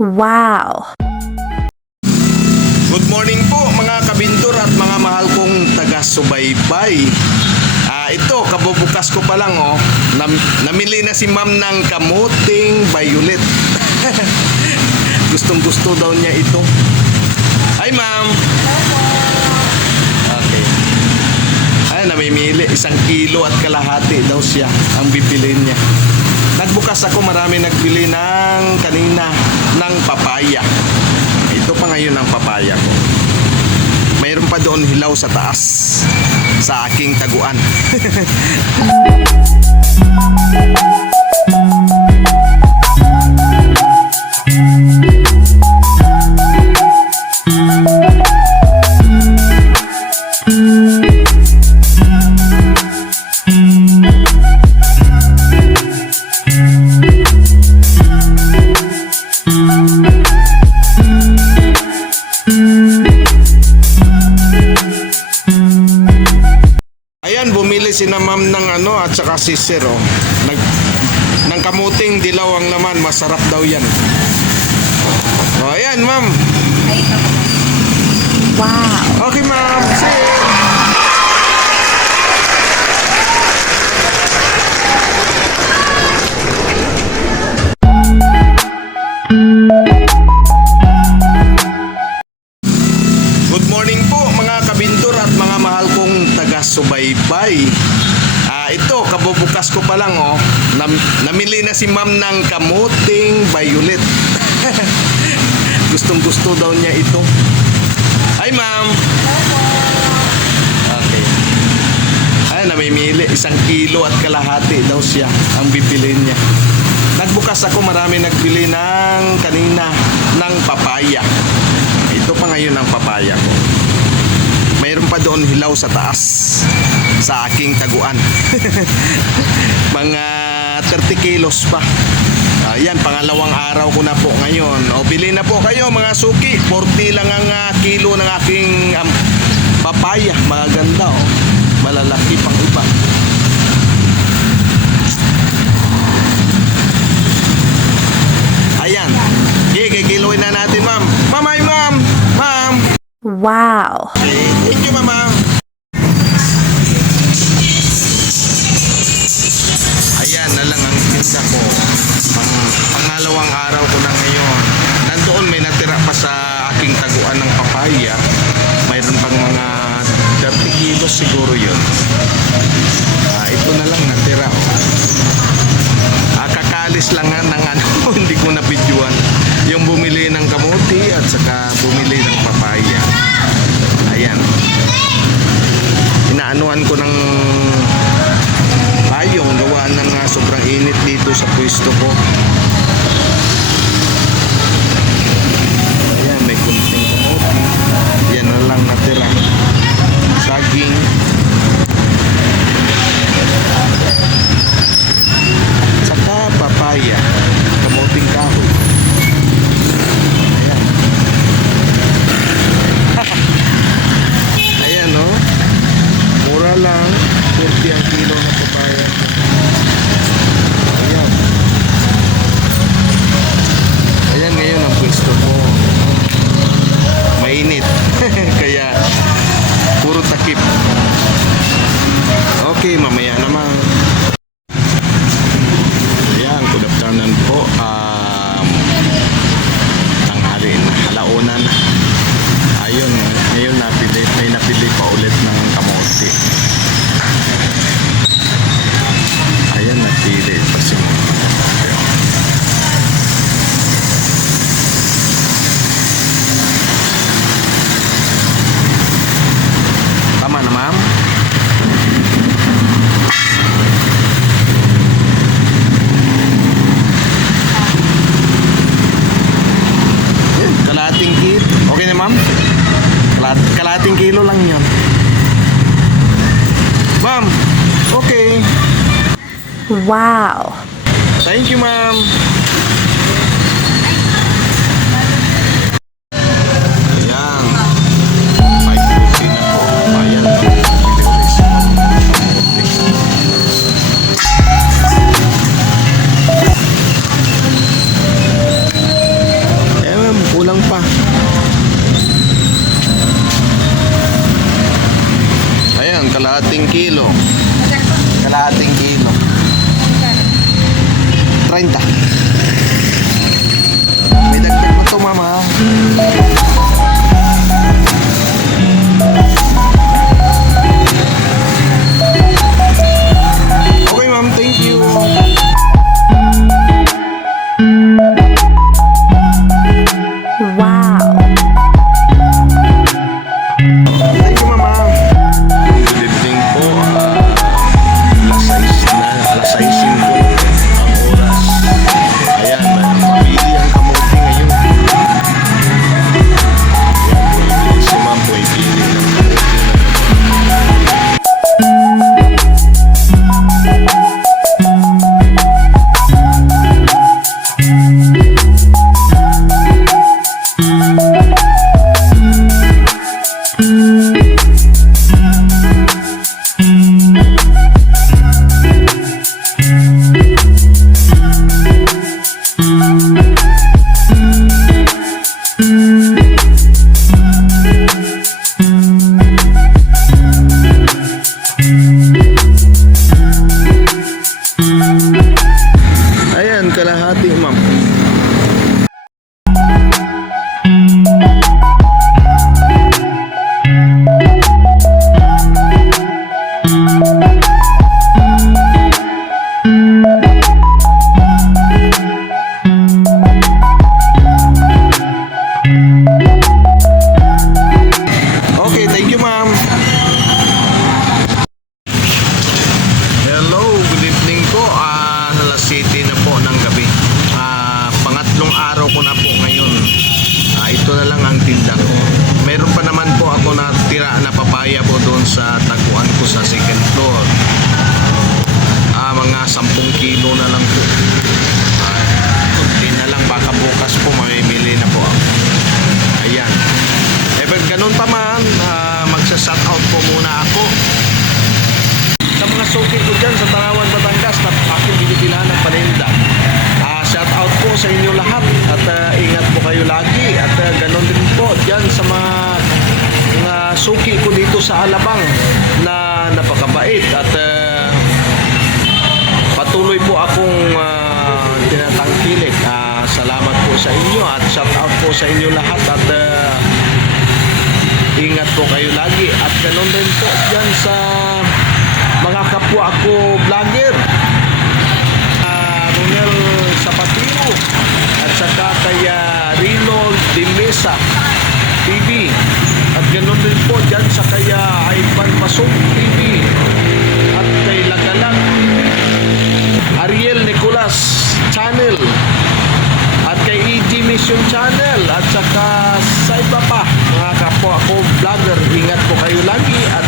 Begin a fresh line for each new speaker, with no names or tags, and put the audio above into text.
Wow!
Good morning po mga kabindor at mga mahal kong taga-subaybay. Ah, ito, kabubukas ko pa lang oh. Nam- namili na si ma'am ng kamuting violet. Gustong gusto daw niya ito. Hi ma'am. Okay. Ay, namimili. Isang kilo at kalahati daw siya ang bibilin niya. Nagbukas ako, marami nagbili ng kanina ng papaya. Ito pa ngayon ang papaya ko. Mayroon pa doon hilaw sa taas sa aking taguan. bumili si na ma'am ng ano at saka si sir oh. Nag, ng kamuting dilaw ang laman, masarap daw yan. Oh, ayan ma'am.
Wow!
Okay ma'am, kong taga-subaybay. Ah, ito, kabubukas ko pa lang oh. Nam- namili na si ma'am ng kamuting violet. Gustong gusto daw niya ito. Hi ma'am. Okay. Ay, namimili. Isang kilo at kalahati daw siya ang bibilin niya. Nagbukas ako, marami nagbili ng kanina ng papaya. Ito pa ngayon ang papaya ko. Mayroon pa doon hilaw sa taas sa aking taguan. Mga 30 kilos pa. Ayan, pangalawang araw ko na po ngayon. O, bili na po kayo mga suki. 40 lang ang ah, kilo ng aking um, papaya. Maganda oh. Malalaki pang iba. Ayan. Okay, kikiloin na natin, ma'am. Ma'am, ay, ma'am. Ma'am.
Wow!
Thank you, mama. Ayan na lang ang tinda ko. Pang, pangalawang araw ko na ngayon. Nandoon may natira pa sa aking taguan ng papaya. Mayroon pang mga 30 kilos siguro yun. Ah, ito na lang natira. Ah, kakalis lang nga ng ano, hindi ko na videoan. Yung bumili ng kamuti at saka bumili ng papaya. Ayan. Inaanuan ko ng payong gawa ng ah, sobrang init ko. Ayan, may kunting kamuti. Yan na lang natira. Saging. Saka papaya. Kamuting kahoy. Ayan. Ayan, no? Mura lang. 50 ang kilo na papaya. Ayan. Ayan ngayon ang pwesto ko. Mainit. Kaya, puro takip. Okay, mamaya naman. Ayan, good afternoon po. Um, tanghali na, halauna na. Ayun, ngayon napili, may napili pa ulit ng kamote. Ayan, napili pa si Ayun. Tama na, ma'am? Yun, Kalating kilo. Okay na, ma'am? Kalat kalating kilo lang yun. Ma'am, okay.
Wow!
Thank you, ma'am. Kalahating kilo. Kalahating kilo. 30. May dagdag pa to, mama. Ito na lang ang tinda ko. Meron pa naman po ako na tira na papaya po doon sa taguan ko sa second floor. Ah, mga 10 kilo na lang po. Sa inyo at shout out po sa inyo lahat at ah, ingat po kayo lagi. At ganon din po dyan sa mga kapwa ko vlogger. Uh, Ronel Zapatero at saka kay ah, Rino de Mesa TV at ganoon din po dyan sa kaya Ivan Pasok TV at kay Lagalag TV Ariel Nicolas Channel Mission Channel at saka sa iba pa mga kapwa ko vlogger ingat po kayo lagi at